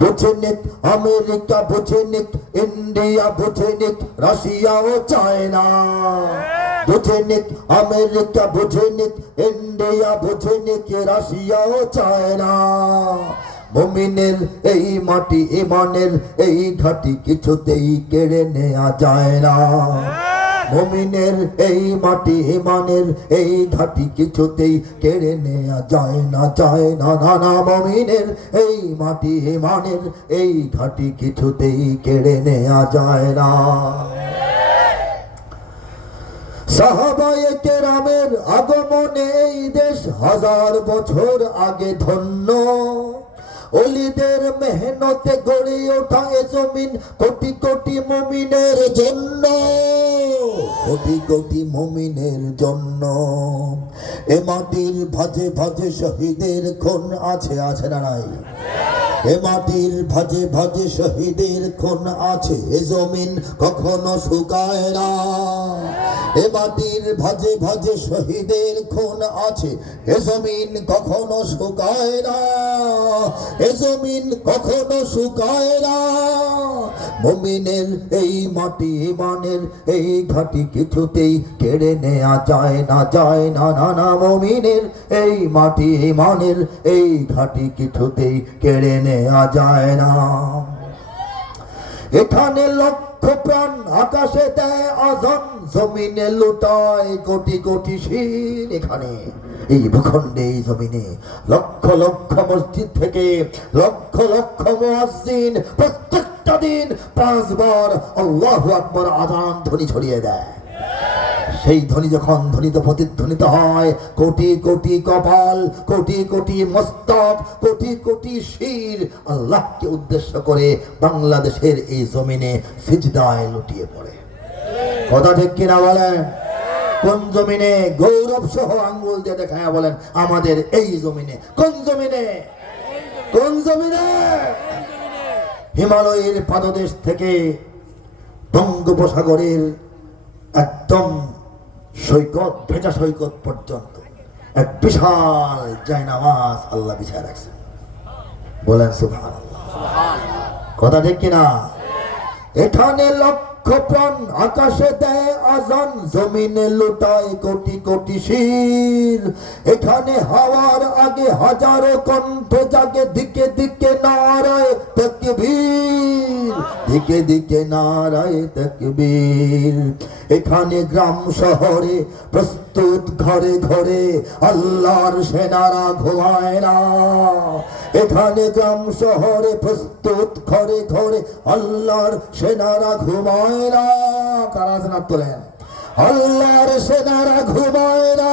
বুঝে নিক আমেরিকা বুঝে নিক ইন্ডিয়া বুঝে নিক রাশিয়াও চায় না বুঝে নিক আমেরিকা বুঝে নিক ইন্ডিয়া বুঝে নিক রাশিয়াও চায় না মুমিনের এই মাটি, ইমানের এই ঘাটি কিছুতেই কেড়ে নেওয়া যায় না। মুমিনের এই মাটি ইমানের এই ঘাটি কিছুতেই কেড়ে নেওয়া যায় না যায় না না না, মুমিনের এই মাটি ইমানের এই ঘাটি কিছুতেই কেড়ে নেওয়া যায় না। সাহাবায়ে কেরামের আগমনে এই দেশ হাজার বছর আগে ধন্য। অলিদের মেহনতে গড়ে ওঠা এ জমিন কোটি কোটি মমিনের জন্য। কোটি মমিনের জন্য। এ মাটির ভাজে ভাজে শহীদের খুন আছে আছে না নাই? এ মাটির ভাজে ভাজে শহীদের খুন আছে, এ জমিন কখনো শুকায় না। এ ভাজে ভাজে শহীদের খুন আছে। এ জমিন কখনো শুকায় না। এ জমিন কখনো শুকায় না। মুমিনের এই মাটি ইমানের এই ঘাটি কিছুতেই কেড়ে নেওয়া যায় না যায় না না না। মুমিনের এই মাটি ইমানের এই ঘাটি কিছুতেই কেড়ে নেওয়া যায় না। এখানে লক্ষ প্রাণ আকাশে দেয় অজন জমিনে লুটায় কোটি কোটি শির এখানে। এই ভূখণ্ডে, এই জমিনে লক্ষ লক্ষ মসজিদ থেকে লক্ষ লক্ষ মুয়াজ্জিন প্রত্যেকটা দিন পাঁচবার আল্লাহ আকবর আজান ধ্বনি ছড়িয়ে দেয়। সেই ধ্বনি যখন ধ্বনিত প্রতিধ্বনিত হয়, কোটি কোটি কপাল, কোটি কোটি মস্তক, কোটি কোটি শির, আল্লাহকে উদ্দেশ্য করে বাংলাদেশের এই জমিনে সিজদায় লুটিয়ে পড়ে। কথা ঠিক কিনা বলেন? কোন জমিনে গৌরব সহ আঙ্গুল দিয়ে দেখায় বলেন, আমাদের এই জমিনে। কোন জমিনে? কোন জমিনে? হিমালয়ের পাদদেশ থেকে বঙ্গোপসাগরের একদম সৈকত ভেজা সৈকত পর্যন্ত। এক বিশাল জায়নামাজ আল্লাহ বিছায় রাখছে। বলেন সুভান কথা ঠিক কিনা? এখানে লক্ষ প্রাণ আকাশে দেয় আজান, জমিনে লুটায় কোটি কোটি শির। এখানে হাওয়ার আগে হাজারো কণ্ঠ জাগে, দিকে দিকে নারায় তকবীর। দিকে দিকে নারায় তকবীর। এখানে গ্রাম শহরে প্রস্তুত ঘরে ঘরে আল্লাহর সেনারা ঘুমায় না। এখানে গ্রাম শহরে প্রস্তুত, ঘরে ঘরে আল্লাহর সেনারা ঘুমায় না। কারা তোলেন? আল্লাহর সেনারা ঘুমায় না।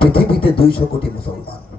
পৃথিবীতে দুইশো কোটি মুসলমান।